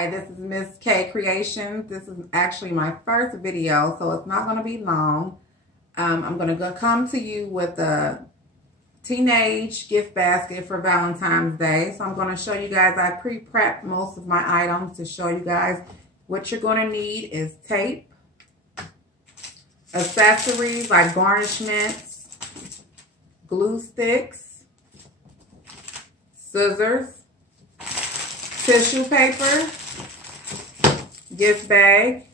Hi, this is Miss K Creations. This is actually my first video, so it's not going to be long. I'm going to come to you with a teenage gift basket for Valentine's Day. So I'm going to show you guys, I pre-prepped most of my items to show you guys. What you're going to need is tape, accessories like garnishments, glue sticks, scissors, tissue paper, gift bag.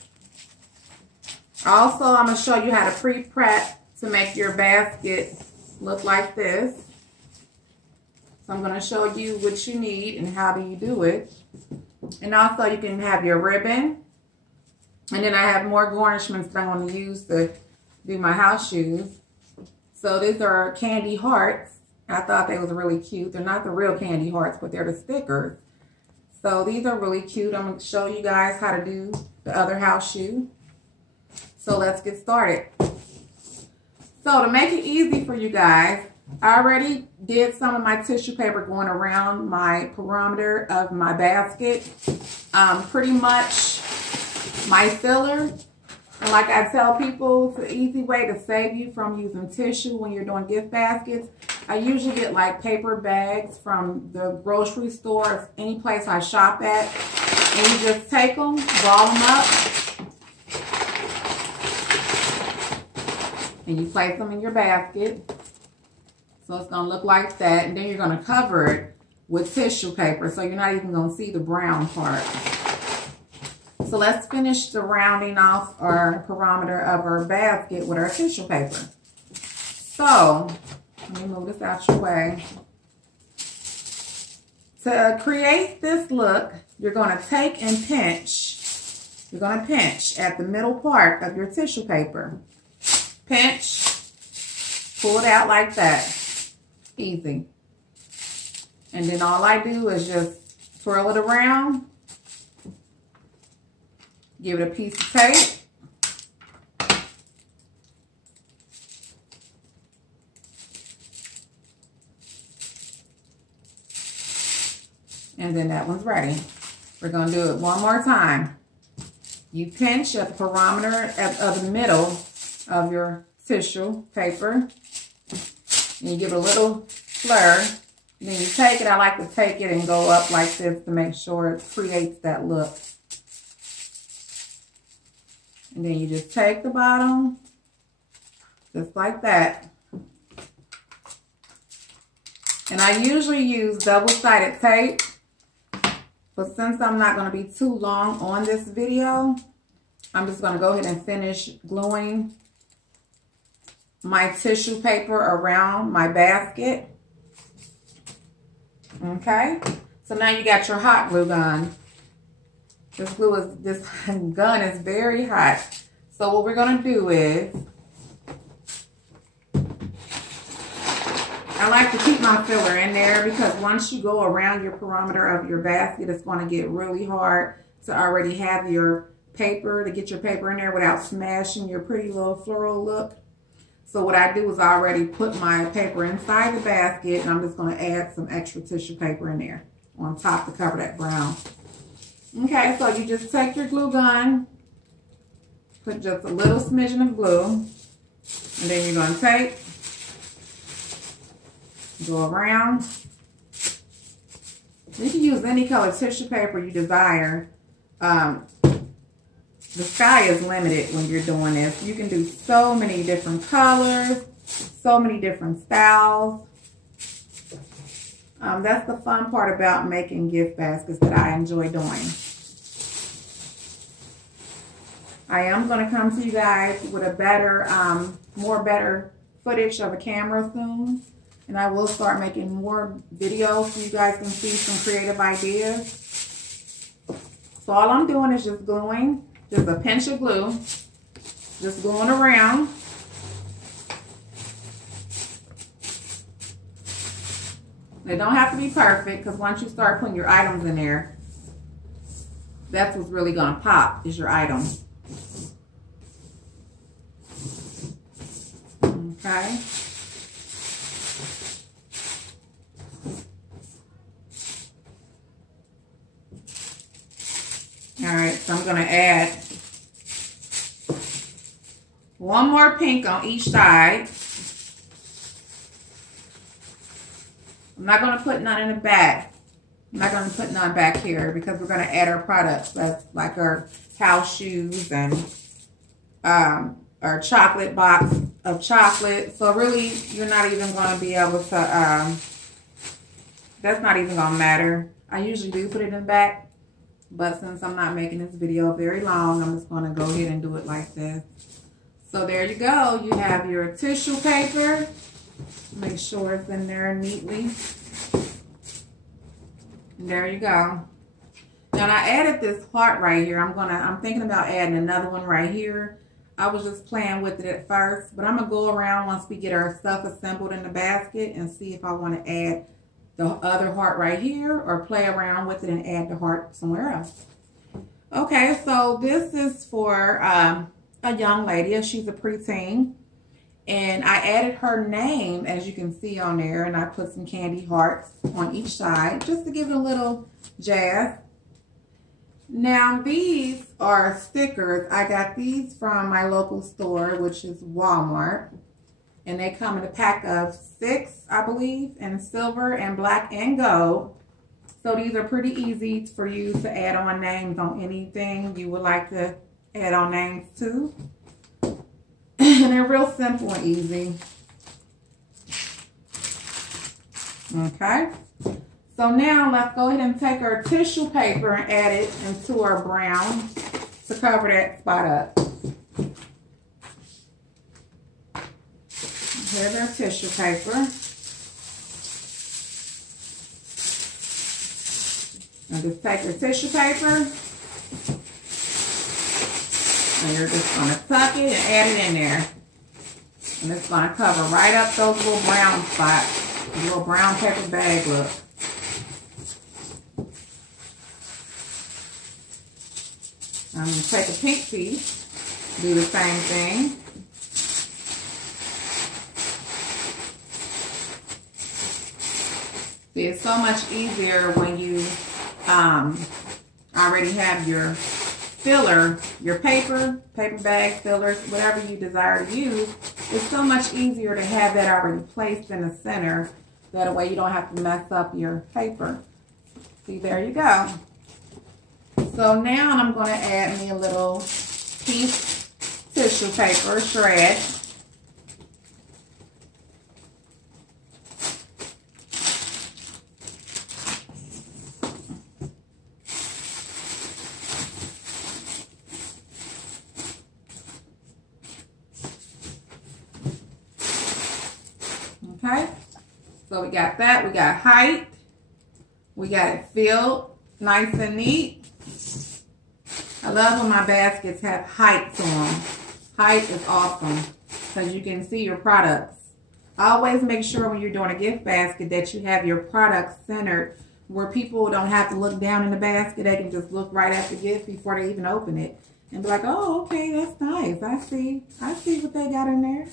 Also, I'm going to show you how to pre-prep to make your basket look like this. So I'm going to show you what you need and how do you do it. And also you can have your ribbon. And then I have more garnishments that I'm going to use to do my house shoes. So these are candy hearts. I thought they was really cute. They're not the real candy hearts, but they're the stickers. So these are really cute. I'm going to show you guys how to do the other house shoe. So let's get started. So to make it easy for you guys, I already did some of my tissue paper going around my perimeter of my basket. Pretty much my filler. And like I tell people, it's an easy way to save you from using tissue when you're doing gift baskets. I usually get like paper bags from the grocery store, any place I shop at. And you just take them, ball them up. And you place them in your basket. So it's going to look like that. And then you're going to cover it with tissue paper. So you're not even going to see the brown part. So let's finish the rounding off our perimeter of our basket with our tissue paper. So let me move this out your way. To create this look, you're going to take and pinch. You're going to pinch at the middle part of your tissue paper. Pinch, pull it out like that. Easy. And then all I do is just twirl it around. Give it a piece of tape. And then that one's ready. We're going to do it one more time. You pinch at the perimeter of the middle of your tissue paper. And you give it a little flare. And then you take it. I like to take it and go up like this to make sure it creates that look. And then you just take the bottom, just like that. And I usually use double-sided tape. But since I'm not going to be too long on this video, I'm just going to go ahead and finish gluing my tissue paper around my basket. Okay. So now you got your hot glue gun. This gun is very hot. So what we're going to do is, I like to keep my filler in there because once you go around your perimeter of your basket, it's going to get really hard to already have your paper, to get your paper in there without smashing your pretty little floral look. So what I do is I already put my paper inside the basket, and I'm just going to add some extra tissue paper in there on top to cover that brown. Okay, so you just take your glue gun, put just a little smidgen of glue, and then you're going to take, go around. You can use any color tissue paper you desire. The sky is limited when you're doing this. You can do so many different colors, so many different styles. That's the fun part about making gift baskets that I enjoy doing. I am going to come to you guys with a better, better footage of a camera soon. And I will start making more videos so you guys can see some creative ideas. So all I'm doing is just gluing, just a pinch of glue, just gluing around. They don't have to be perfect because once you start putting your items in there, that's what's really going to pop is your item. Okay. All right, so I'm gonna add one more pink on each side. I'm not gonna put none in the back. I'm not gonna put none back here because we're gonna add our products. That's like our house shoes and our chocolate box of chocolate. So really, you're not even gonna be able to, that's not even gonna matter. I usually do put it in the back, but since I'm not making this video very long, I'm just gonna go ahead and do it like this. So there you go. You have your tissue paper. Make sure it's in there neatly. There you go. Now I added this heart right here. I'm thinking about adding another one right here. I was just playing with it at first, but I'm gonna go around once we get our stuff assembled in the basket and see if I want to add the other heart right here or play around with it and add the heart somewhere else. Okay, so this is for a young lady. She's a preteen. And I added her name, as you can see on there, and I put some candy hearts on each side just to give it a little jazz. Now, these are stickers. I got these from my local store, which is Walmart. And they come in a pack of 6, I believe, in silver and black and gold. So these are pretty easy for you to add on names on anything you would like to add on names to. And they're real simple and easy. Okay. So now let's go ahead and take our tissue paper and add it into our brown to cover that spot up. Here's our tissue paper. Now just take your tissue paper. And you're just going to tuck it and add it in there. And it's going to cover right up those little brown spots. The little brown paper bag look. I'm going to take a pink piece, do the same thing. See, it's so much easier when you already have your filler, your paper bag, fillers, whatever you desire to use. It's so much easier to have that already placed in the center. That way you don't have to mess up your paper. See, there you go. So now I'm going to add me a little piece tissue paper shred. Okay, so we got that. We got height. We got it filled nice and neat. I love when my baskets have height to them. Height is awesome because you can see your products. Always make sure when you're doing a gift basket that you have your products centered where people don't have to look down in the basket. They can just look right at the gift before they even open it and be like, oh, okay, that's nice. I see what they got in there.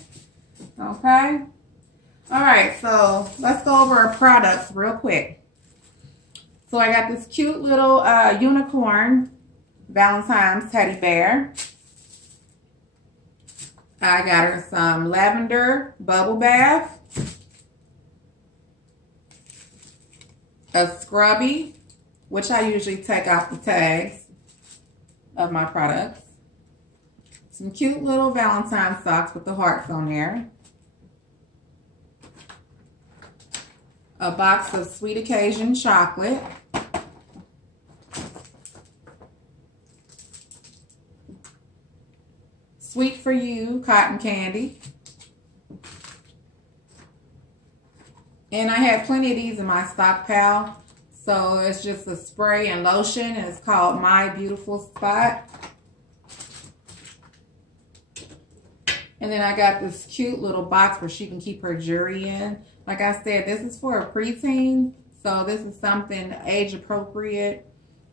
Okay. All right, so let's go over our products real quick. So I got this cute little unicorn Valentine's teddy bear. I got her some lavender bubble bath, a scrubby, which I usually take off the tags of my products, some cute little Valentine socks with the hearts on there, a box of Sweet Occasion chocolate, Sweet for You cotton candy, and I have plenty of these in my stockpile. So it's just a spray and lotion, and it's called My Beautiful Spot. And then I got this cute little box where she can keep her jewelry in. Like I said, this is for a preteen, so this is something age appropriate.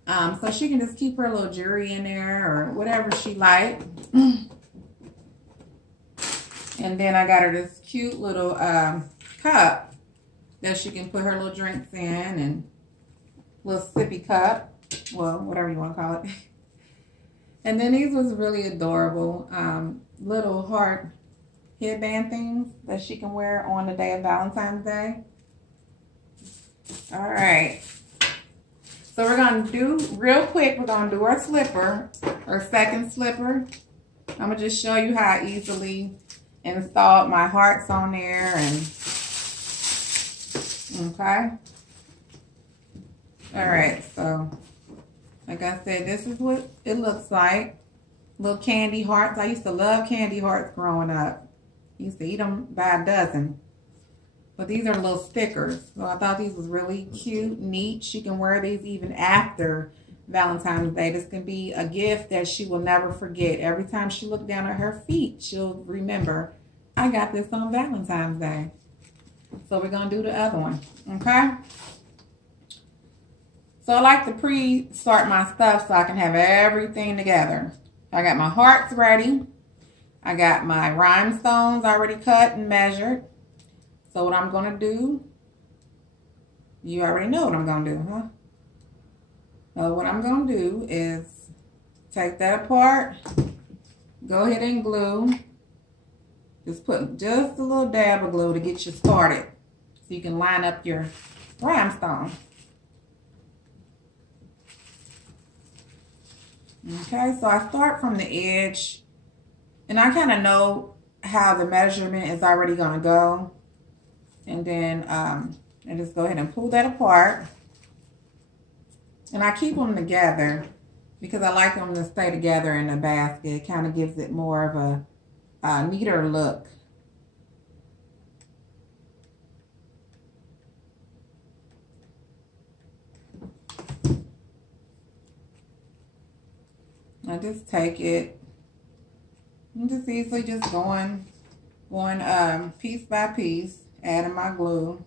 So she can just keep her little jewelry in there or whatever she likes. And then I got her this cute little cup that she can put her little drinks in, and little sippy cup. Well, whatever you want to call it. And then these was really adorable. Little heart headband things that she can wear on the day of Valentine's Day. All right. So we're going to do, real quick, we're going to do our slipper, our second slipper. I'm going to just show you how I easily installed my hearts on there. And okay. All right. So, like I said, this is what it looks like. Little candy hearts. I used to love candy hearts growing up. Used to eat them by a dozen. But these are little stickers. So I thought these was really cute, neat. She can wear these even after Valentine's Day. This can be a gift that she will never forget. Every time she look down at her feet, she'll remember, I got this on Valentine's Day. So we're going to do the other one. Okay? So I like to pre-start my stuff so I can have everything together. I got my hearts ready. I got my rhinestones already cut and measured. So what I'm going to do, you already know what I'm going to do, huh? So what I'm going to do is take that apart, go ahead and glue. Just put just a little dab of glue to get you started so you can line up your rhinestone. Okay, so I start from the edge, and I kind of know how the measurement is already going to go. And then I just go ahead and pull that apart. And I keep them together because I like them to stay together in the basket. It kind of gives it more of a neater look. I just take it. I'm just easily just going piece by piece, adding my glue.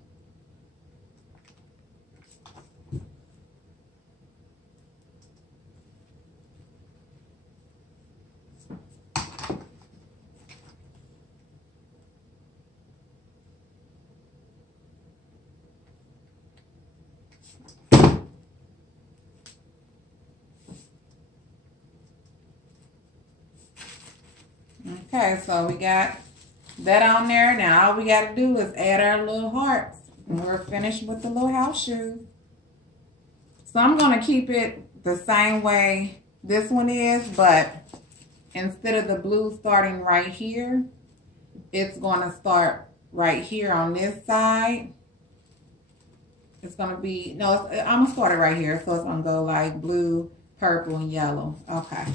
Okay, so we got that on there. Now all we got to do is add our little hearts, and we're finished with the little house shoes. So I'm going to keep it the same way this one is, but instead of the blue starting right here, it's going to start right here on this side. It's going to be, no, I'm going to start it right here. So it's going to go like blue, purple, and yellow. Okay.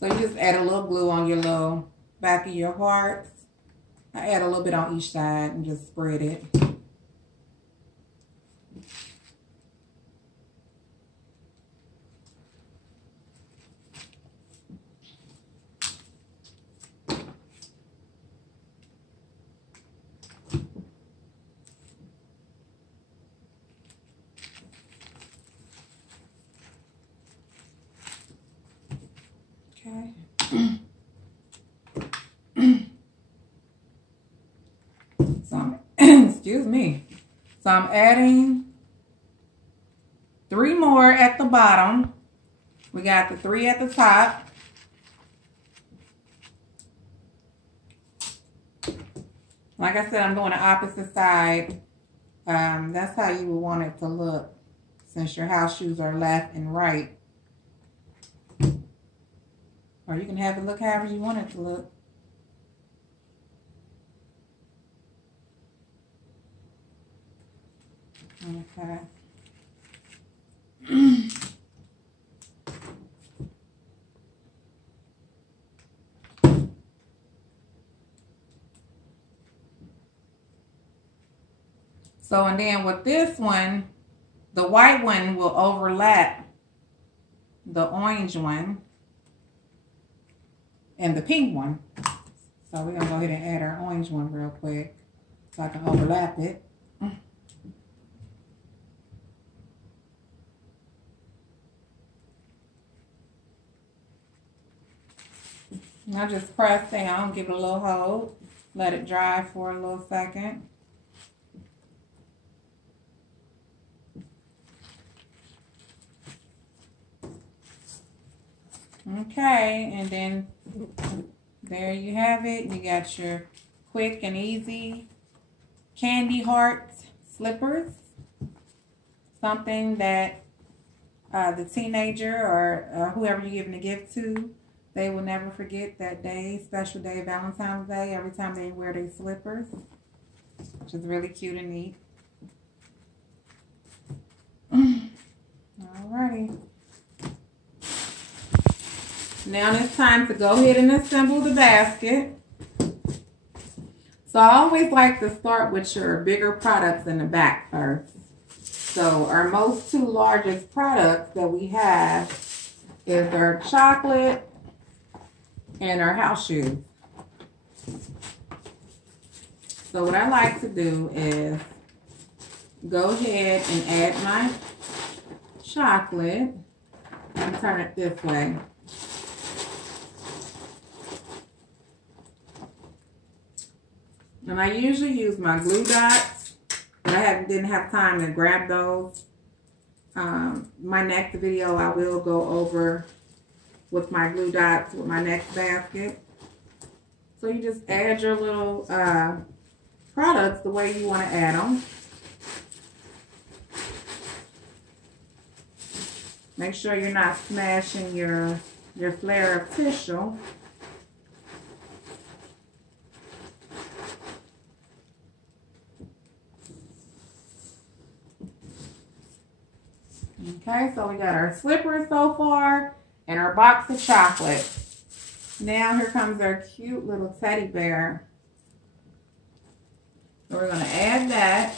So you just add a little glue on your little back of your hearts. I add a little bit on each side and just spread it. Okay. So excuse me. So I'm adding 3 more at the bottom. We got the 3 at the top. Like I said, I'm doing the opposite side. That's how you would want it to look, since your house shoes are left and right. Or you can have it look however you want it to look. Okay. So, and then with this one, the white one will overlap the orange one and the pink one. So we're going to go ahead and add our orange one real quick so I can overlap it. And I just press down, give it a little hold, let it dry for a little second. Okay, and then there you have it. You got your quick and easy candy heart slippers. Something that the teenager or whoever you're giving a gift to, they will never forget that day, special day, Valentine's Day, every time they wear their slippers, which is really cute and neat. Alrighty. Now it's time to go ahead and assemble the basket. So I always like to start with your bigger products in the back first. So our most two largest products that we have is our chocolate and our house shoes. So what I like to do is go ahead and add my chocolate and turn it this way. And I usually use my glue dots, but I didn't have time to grab those. My next video, I will go over with my glue dots with my next basket. So you just add your little products the way you want to add them. Make sure you're not smashing your flare of tissue. Okay, so we got our slippers so far and our box of chocolate. Now here comes our cute little teddy bear. So we're going to add that.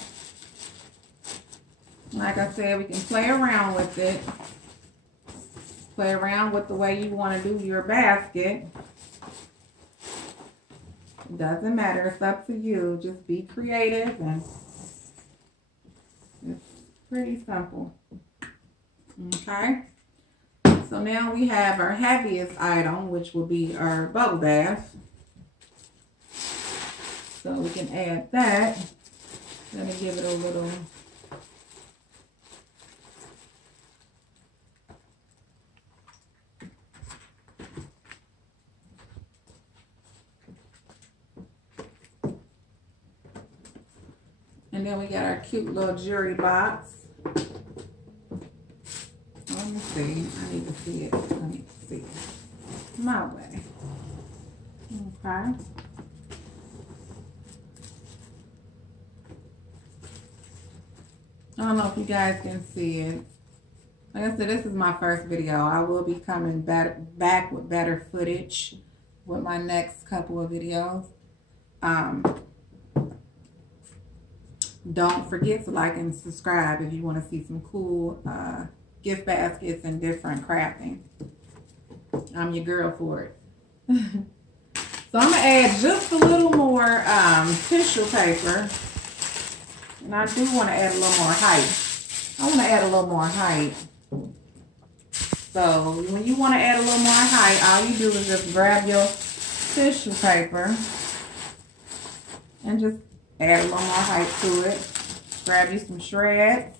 Like I said, we can play around with it. Play around with the way you want to do your basket. It doesn't matter. It's up to you. Just be creative, and it's pretty simple. Okay. So now we have our heaviest item, which will be our bubble bath. So we can add that. Let me give it a little. And then we got our cute little jewelry box. Let me see. I need to see it. I need to see it my way. Okay. I don't know if you guys can see it. Like I said, this is my first video. I will be coming back with better footage with my next couple of videos. Don't forget to like and subscribe if you want to see some cool gift baskets and different crafting. I'm your girl for it. So I'm going to add just a little more tissue paper. And I do want to add a little more height. I want to add a little more height. So when you want to add a little more height, all you do is just grab your tissue paper and just add a little more height to it. Grab you some shreds.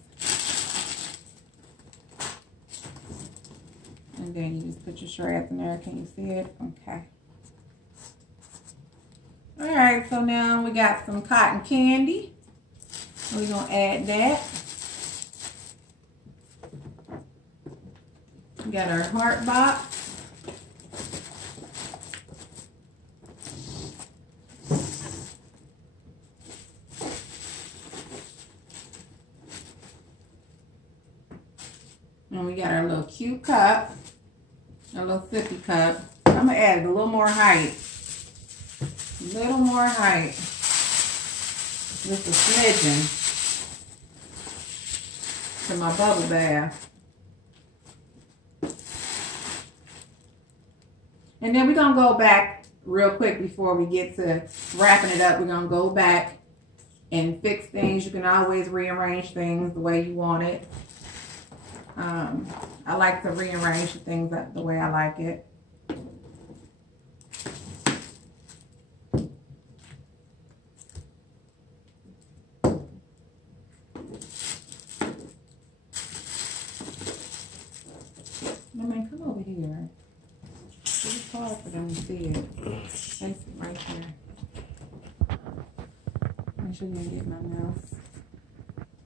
And then you just put your shreds in there. Can you see it? Okay. Alright, so now we got some cotton candy. We're going to add that. We got our heart box. And we got our little cute cup, our little sippy cup. I'm going to add a little more height. A little more height. Just a smidgen to my bubble bath. And then we're going to go back real quick before we get to wrapping it up. We're going to go back and fix things. You can always rearrange things the way you want it. I like to rearrange things the way I like it. Man, come over here. hard for them to see it. Place it right there. Make sure you didn't get my mouse.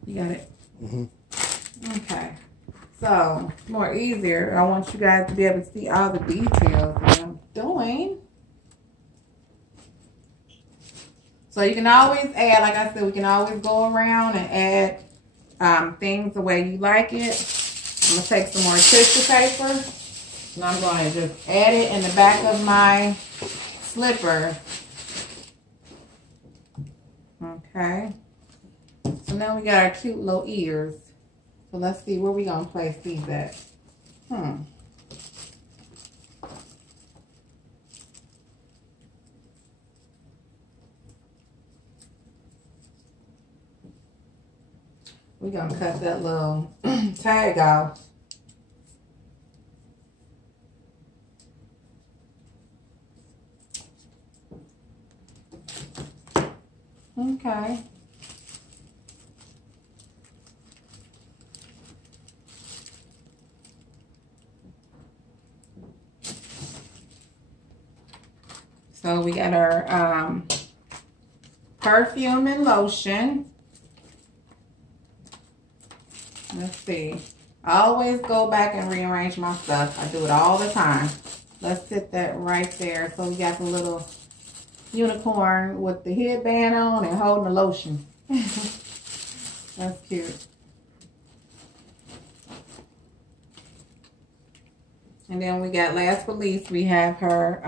You got it? Mm-hmm. Okay. So, more easier. I want you guys to be able to see all the details that I'm doing. So you can always add, like I said, we can always go around and add things the way you like it. I'm going to take some more tissue paper. And I'm going to just add it in the back of my slipper. Okay. So now we got our cute little ears. So let's see where we going to place these at. We're going to cut that little tag off. Okay. So we got our perfume and lotion. Let's see. I always go back and rearrange my stuff. I do it all the time. Let's sit that right there. So we got the little unicorn with the headband on and holding the lotion. That's cute. And then we got, last but least, we have her,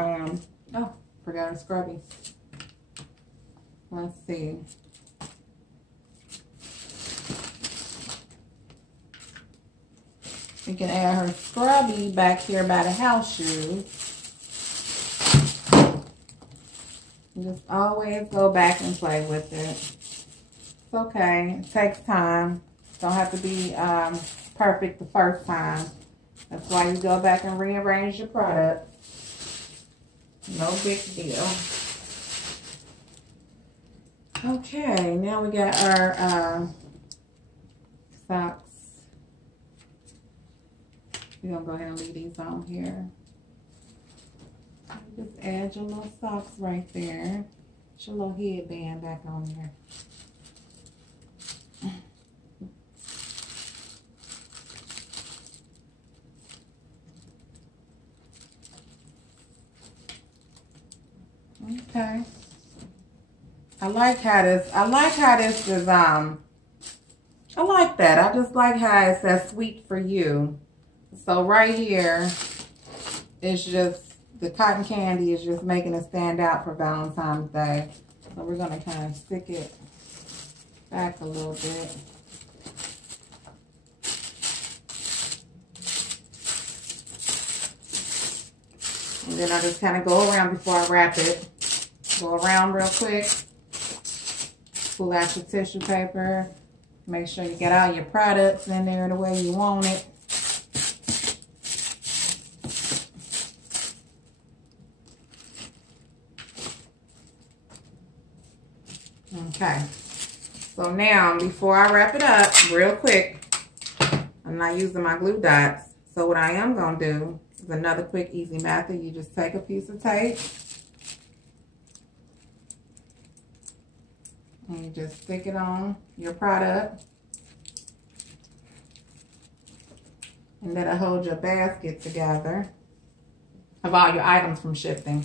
oh, forgot her scrubby. Let's see. We can add her scrubby back here by the house shoes. Just always go back and play with it. It's okay. It takes time. Don't have to be perfect the first time. That's why you go back and rearrange your product. No big deal. Okay, now we got our socks. We're going to go ahead and leave these on here. Just add your little socks right there. Put your little headband back on there. Okay. I like how this is, I like that. I just like how it says sweet for you. So right here, it's just, the cotton candy is just making it stand out for Valentine's Day. So we're going to kind of stick it back a little bit. And then I just kind of go around before I wrap it. Go around real quick. Pull out your tissue paper. Make sure you get all your products in there the way you want it. Okay, so now before I wrap it up, real quick, I'm not using my glue dots. So what I am going to do is another quick, easy method. You just take a piece of tape and you just stick it on your product. And that'll hold your basket together of all your items from shifting.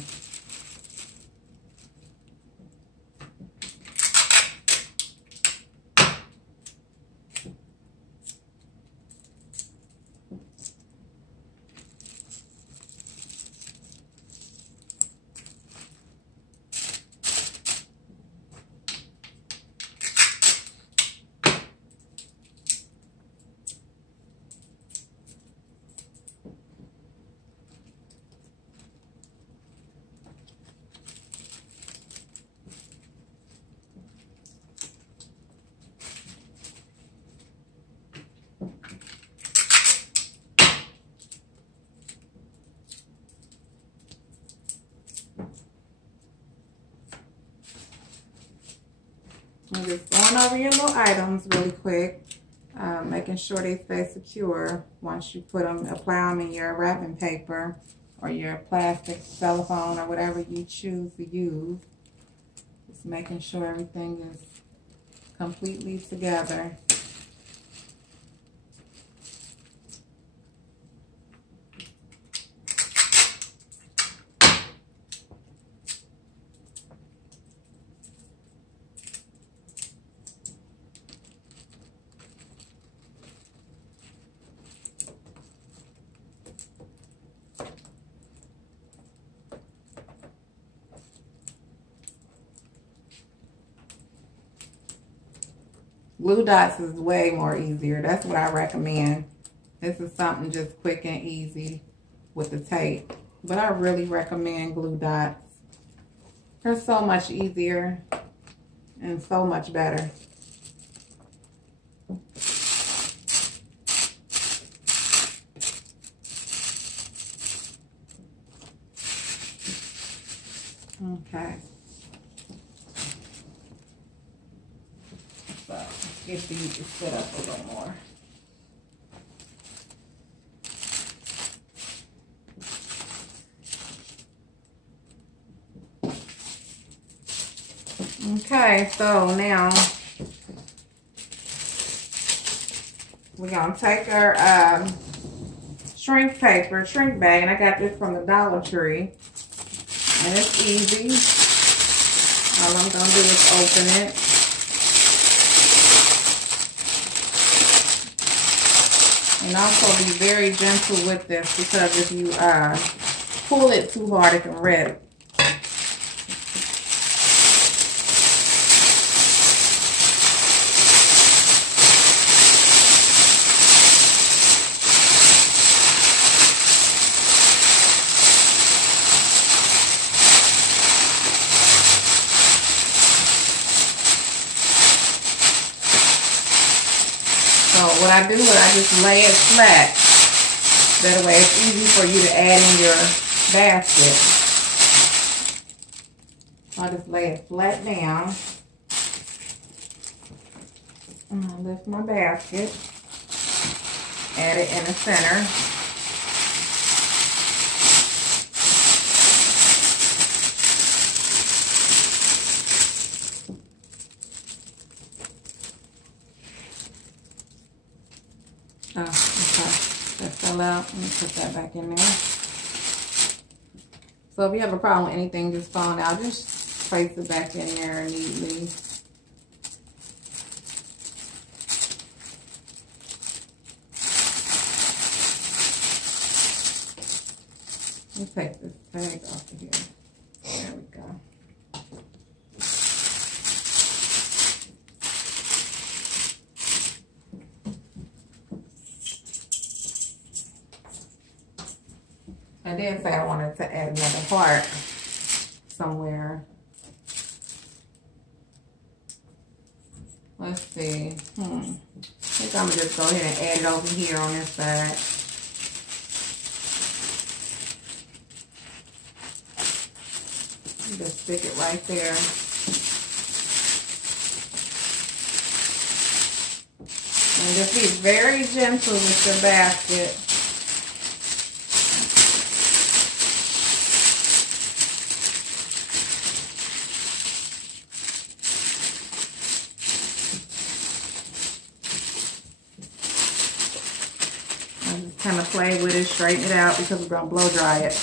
I'm just going over your little items really quick, making sure they stay secure once you put them, apply them in your wrapping paper. or your plastic cellophane or whatever you choose to use. Just making sure everything is completely together. Glue dots is way more easier. That's what I recommend. This is something just quick and easy with the tape. But I really recommend glue dots. They're so much easier and so much better. Okay. So get these set up a little more. Okay, so now we're gonna take our shrink paper, shrink bag, and I got this from the Dollar Tree, and it's easy. All I'm gonna do is open it. And also be very gentle with this, because if you pull it too hard, it can rip. So what I do is I just lay it flat. That way it's easy for you to add in your basket. I'll just lay it flat down. And I'll lift my basket. Add it in the center. Oh, okay. That fell out. Let me put that back in there. So if you have a problem with anything just falling out, just place it back in there neatly. Let me take this tag off of here. There we go. I did say I wanted to add another heart somewhere. Let's see. I think I'm gonna just go ahead and add it over here on this side. Just stick it right there. And just be very gentle with your basket. Kind of play with it, straighten it out, because we're going to blow dry it.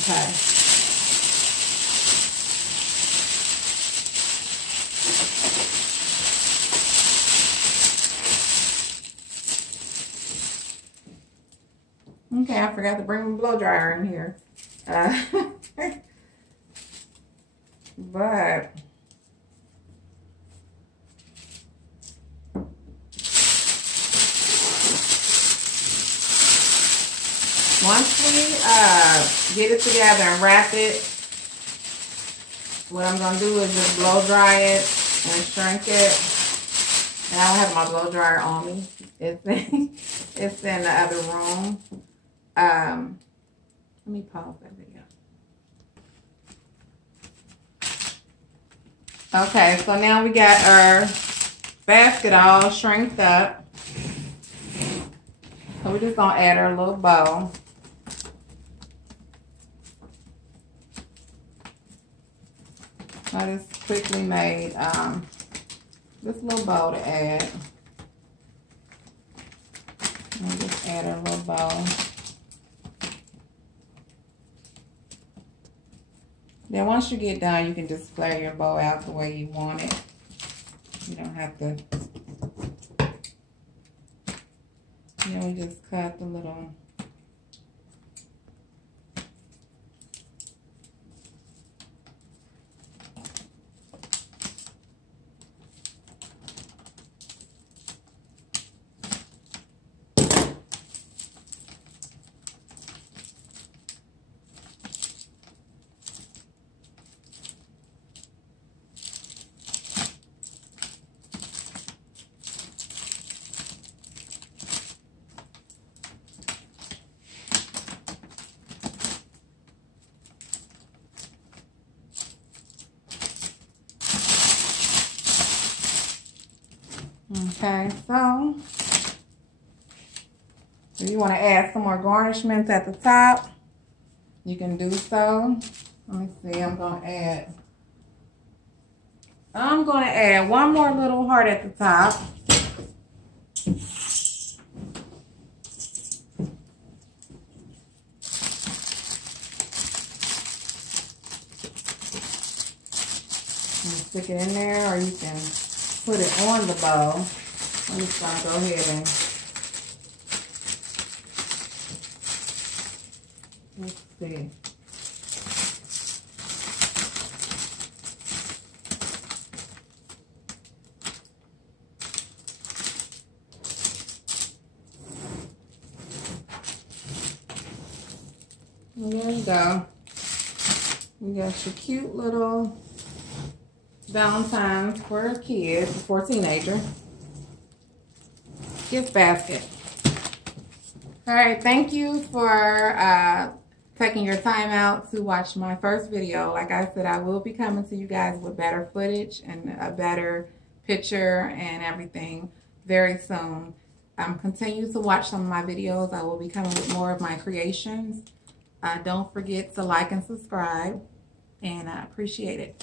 Okay. Okay, I forgot to bring my blow dryer in here. But once we get it together and wrap it, what I'm going to do is just blow dry it and shrink it. And I don't have my blow dryer on me. It's in the other room. Let me pause that video. Okay, so now we got our basket all shrinked up. So we're just gonna add our little bow. I just quickly made this little bow to add. And just add our little bow. Then once you get done, you can just flare your bow out the way you want it. You don't have to. Then we just cut the little. Okay, so if you want to add some more garnishments at the top, you can do so. Let me see, I'm going to add one more little heart at the top. You can stick it in there, or you can put it on the bow. I'm just going to go ahead and let's see. And there you go. You got your cute little Valentine for a kid, for a teenager. Gift basket. All right, thank you for taking your time out to watch my first video. Like I said, I will be coming to you guys with better footage and a better picture and everything very soon. Continue to watch some of my videos. I will be coming with more of my creations. Don't forget to like and subscribe, and I appreciate it.